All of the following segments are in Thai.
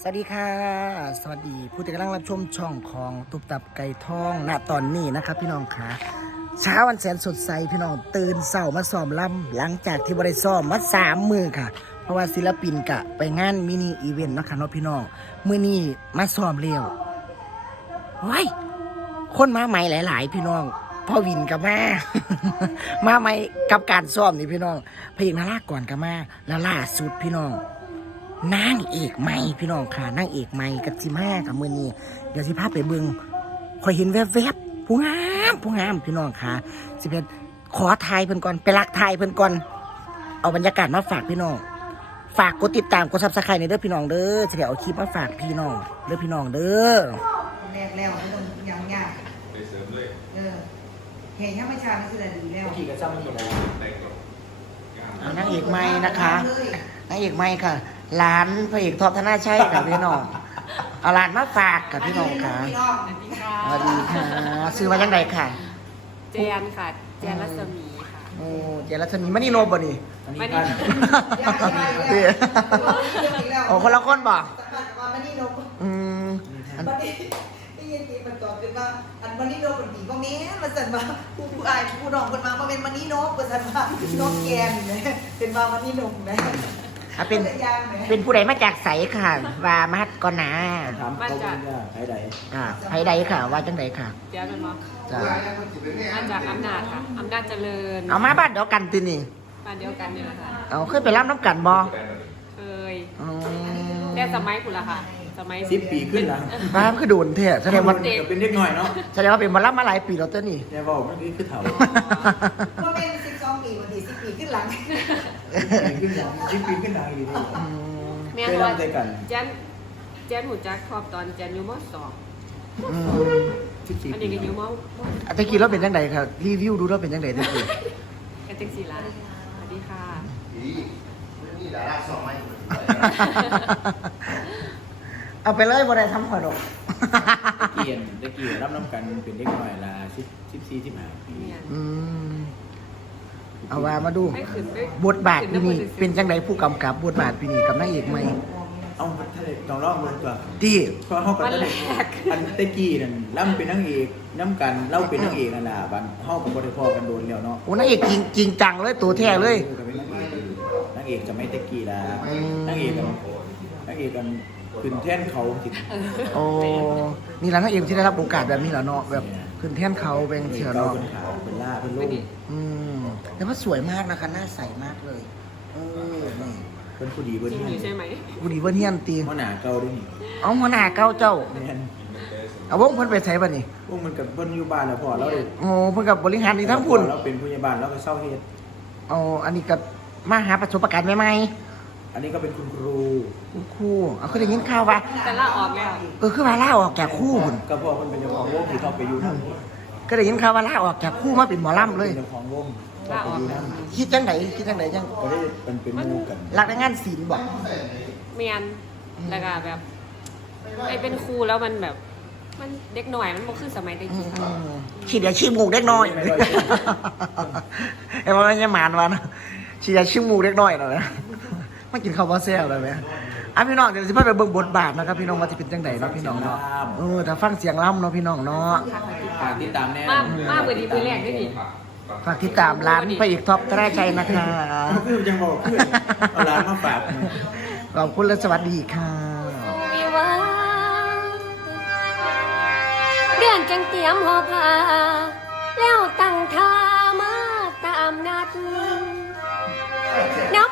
สวัสดีค่ะ สวัสดีผู้ที่กำลังรับชมช่องของตุบตับไก่ทองณตอนนี้นะครับ พี่น้องค่ะเช้าวันแสนสดใสพี่น้องตื่นเสามาซ้อมลำหลังจากที่บริซ้อมมาสามมือค่ะ เพราะว่าศิลปินกะไปงานมินิอีเวนต์นะคะเนาะพี่น้องมือนี้มาซ้อมเร็วว้ายคนมาใหม่หลาย ๆ พี่น้องพ่อวินกับแม่มาใหม่กับการซ้อมนี่พี่น้องเพลงนาลาก่อนกับแมาแล้วล่าสุดพี่น้อง นางเอกใหม่พี่น้องค่ะนางเอกใหม่กับสิมากับมือนี้เดี๋ยวสิพาไปเบิงคอยเห็นแวบๆผู้งามผู้งามพี่น้องค่ะสิเป็นขอทายเพิ่นก่อนไปรักทายเพิ่นก่อนเอาบรรยากาศมาฝากพี่น้องฝากกดติดตามกดซับสไครต์ในเด้อพี่น้องเด้อจะได้เอาคลิปมาฝากพี่น้องเด้อพี่น้องเด้อแรกแล้วไม่ต้องยังยากไปเสริมเลยเออเห็นยังไม่ชาไม่สุดดีแล้วขี่กับจ้ามันอยู่แล้วแต่งกับงานเอานางเอกใหม่นะคะนางเอกใหม่ค่ะ หลานพระเอกทอดธนาชัยค่ะพี่น้องเอาหลานมาฝากกับพี่น้องค่ะพี่น้องสวัสดีค่ะซื้อมาจังไดค่ะ เจนค่ะ เจนรัศมีค่ะโอ้เจรัชมีมณีโนบ่นี่อันนี้ไม่ได้บ้านยังยังยังโอ้คนละคนบ่สัมผัสว่ามันนี่นกอืมอันมันนี่ได้ยินทีมันตอบขึ้นว่าอันมันนี่นกเป็นผีก็แม่มาสั่นมาผู้ผู้อายผู้น้องคนมาว่าเป็นมันนี่นกเป็นสั่นมานกแกนเนี่ยเป็นว่ามันนี่นกนะ อะเป็นยางเนี่ยเป็นผู้ใดมาจากไสค่ะ ว่ามาฮัดก่อนหนาถามเขาว่าใครใดอ่าไผใดค่ะ ว่าจังไดค่ะเจนเป็นมอจ้ามาจากอำนาจค่ะอำนาจเจริญเอามาบ้านเดียวกันตินี่บ้านเดียวกันเนี่ยแหละค่ะเอาเคยไปรับน้ำกันบ่เคยอืมแต่สมัยคุณละค่ะ สมัยสิบปีขึ้นละบ้านคือโดนแท้แสดงว่าเด็กก็เป็นเด็กหน่อยเนาะแสดงว่าเป็นมารับมาหลายปีแล้วเต้อนี่แต่ว่าเมื่อกี้คือเถ่าว่าเป็นสิบสองปีวันที่สิบปีขึ้นหลัง ขึ้นอย่างสิบปีขึ้นหลังอีกทีอืมแม่เคยว่าร่ำใจกันเจนเจนหูจักครอบตอนเจนอยู่มสองอืมสิบสี่อันปีนี้ก็อยู่มอะตะกี้เราเป็นจังไดค่ะรีวิวดูเราเป็นจังไดตะกี้กันจังสีละสวัสดีค่ะเอาไปเลยบ่ได้ทำขอดอกเกียนตะเกียนรับน้ำกันเป็นเด็กหน่อยละสิบสิบสี่สิบห้าปีเนี่ยอืม เอาว่ามาดู ไม่ขึ้นไม่บทบาทปีนี้เป็นจังไดผู้กำกับบทบาทปีนี้กับนางเอกใหม่เอาทะเลต้องร้องมือตัวที่เพราะเขากับทะเลอันตะกี้นั่นล่ำเป็นนางเอกน้ำกันเล่าเป็นนางเอกนั่นแหละบันเขากับบริพอกันโดนแล้วเนาะโอ้นางเอกจริงจริงจังเลยตัวแท้เลยนางเอกจะไม่ตะกี้ละอืมนางเอกกันนางเอกกันขึ้นแท่นเขาจริงโอ้นี่แหละนางเอกที่ได้รับโอกาสแบบนี้แหละเนาะแบบ ขึ้นแท่นเขาเป็นเชียวเราเนาะเป็นขาวเป็นล่าเป็นลูกอืมแต่ว่าสวยมากนะคะหน้าใสมากเลย เออนี่เป็นผู้ดีเบนจริงอยู่ใช่ไหมบุดีเบิ้เฮียนตีเพราะหนาเก่าด้วยนี่เอาหัวหน้าเก้าเจ้า แม่นเอาวงเพิ่นไปใช้ป่ะนี่พวกมันกับเพิ่นอยู่บ้านแล้วพอเราเลยโอ้เพิ่นกับบริหารนี่ทั้งพุ่นเราเป็นผู้ใหญ่บ้านเราก็เศร้าเฮ็ดเอาอันนี้กับมาหาประสบการณ์ใหม่ อันนี้ก็เป็นคุณครูๆคุณครูเอาคือได้ยินข่าวว่าแต่ละออกแล้วเออคือว่าลาออกจากครู่พุ่นก็พอคนเป็นเจ้าของวงที่เขาไปอยู่นั่นก็ได้ยินข่าวว่าลาออกจากครู่มาเป็นหมอลำเลยเป็นเจ้าของวงลาออกยู่แล้นั่วนคิดจังไหนคิดจังไหนจังก็ได้เป็นเป็นหมู่กันรักในงานศิลป์บอกเมียนแล้วก็แบบไอเป็นครูแล้วมันแบบ มันเด็กหน่อยมันบ่คือสมัยเด็กค่ะฉีดยาชีมูกเล็กน้อยไอ้มันยังหมานวะนะฉีดยาชีมูกเล็กน้อยหน่อยนะ มากินข้าวบอเซ่อะไรไหมอะพี่น้องเดี๋ยวสิพาไปเบิ่งบทบาทนะครับพี่น้องว่าจะเป็นจังไหนเนาะพี่น้องเนาะเออถ้าฟังเสียงล่ำเนาะพี่น้องเนาะฝากติดตามแน่มามาเบอร์ดีเบอร์แรกด้วยนี่ฝากติดตามร้านพระเอกท็อปตราชัยนะคะคือยังบอกเพื่อนเอาร้านมาฝากขอบคุณและสวัสดีค่ะวิวาเดือนจังเตรียมหอผ้าแล้วตั้งท่ามาตามนัดน้ำ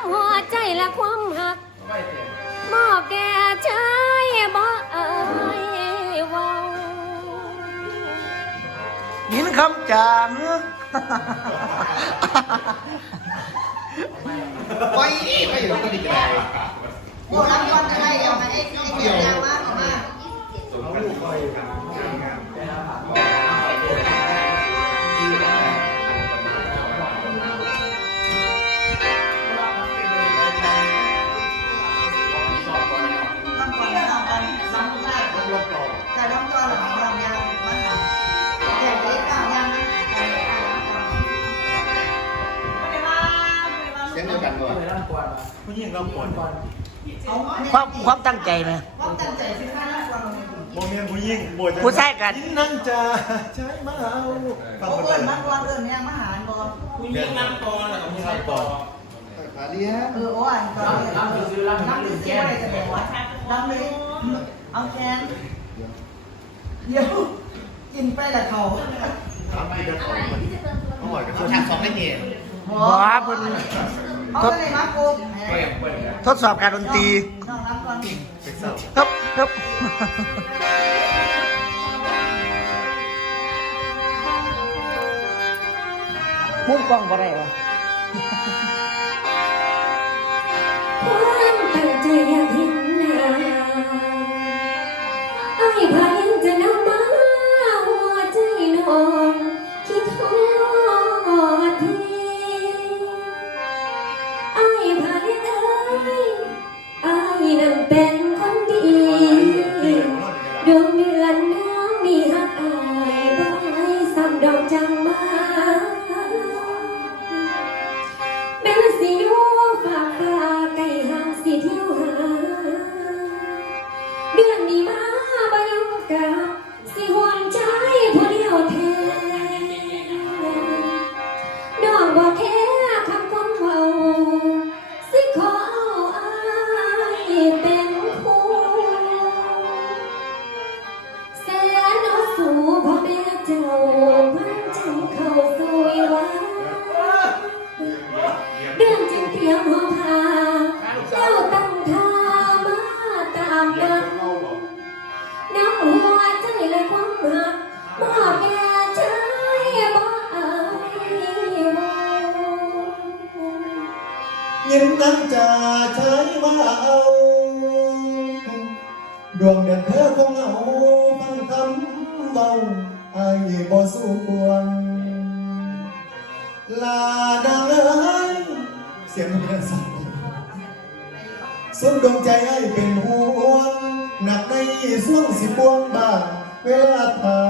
คำจางไปอ้รับยอนอะไรเอามาไอ้ไอ้เกี่ยวยางมากออกมาก ผู้หญิงเราปวดก่อนความความตั้งใจไหมว่าตั้งใจซื้อข้าวมากกว่าเราในกลุ่มโมเมนผู้ยิ่งบวชผู้ชายกันกินนั่งจะใช้มาเอาฟังเขาคนเอิไปญมากกว่าเอิญแม่มาหารก่อนคุณยิ่งน้ำก่อนแล้วก็มีใครต่ออาเลียเออโอ้ยก่อนน้ำซื้อน้ำซื้อแก้อะไรกันแดงวะน้ำเลยเอาแคนเดี๋ยวกินไปละเขาถามพี่กระถางมันต้องหวานกับทางสองไม่เห็นหับอเพิ่นเอาไปเลยมาปุ๊บ ทดสอบการดนตรีน้องรับก่อนเซ็กซ์เศร้าครับครับมุมกล้องบ่ได้วะค จ้ามันจังเข้าสู่วิวาเรื่องจึงเตรียมห้องพาแล้วตั้งท่ามาตามกันน้ำหัวใจและความหักมอบแก่ใจบ่อายินนั่งจะใช้มาเอา ดวงเดือนเธอ ไอ้บ่สู้ควรลาดังเอ้ยเสียงมันเป็นสั่นสุดดวงใจไอ้เป็นห่วงหนักในส่วงสิบวงบ้างเวลาเท่า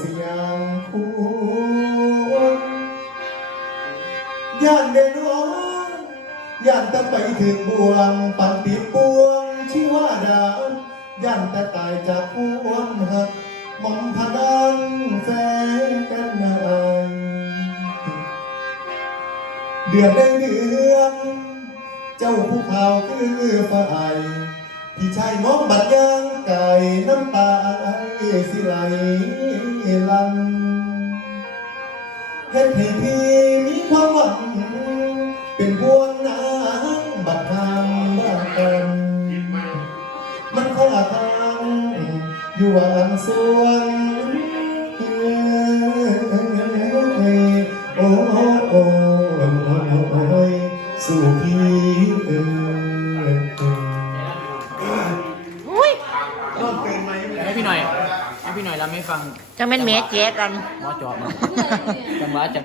สิยังควรย่านเดินน้อย่านต่ไปถึงบ่วงปันติดบวงชีว่าดาวย่านแต่ตายจากความหัก หมอมพะดังแฟนกันนายเดือนได้เดือนเจ้าผู้ข่าวคือฝ่ายที่ชายมองบัดยางไก่น้ำตาสิไหลลังเฮ็ดให้พี่มีความหวัง เป็นพวงน้ำบัดทางบ้านกันมันคลาทางอยู่หวาน สวงโอ้โอ้โอ้โอ้ยสู่พี่เอ้ยให้พี่หน่อยให้พี่หน่อยเราไม่ฟังจังเป็นเมเจ๊กันหมอจอบมาจังหวะจะ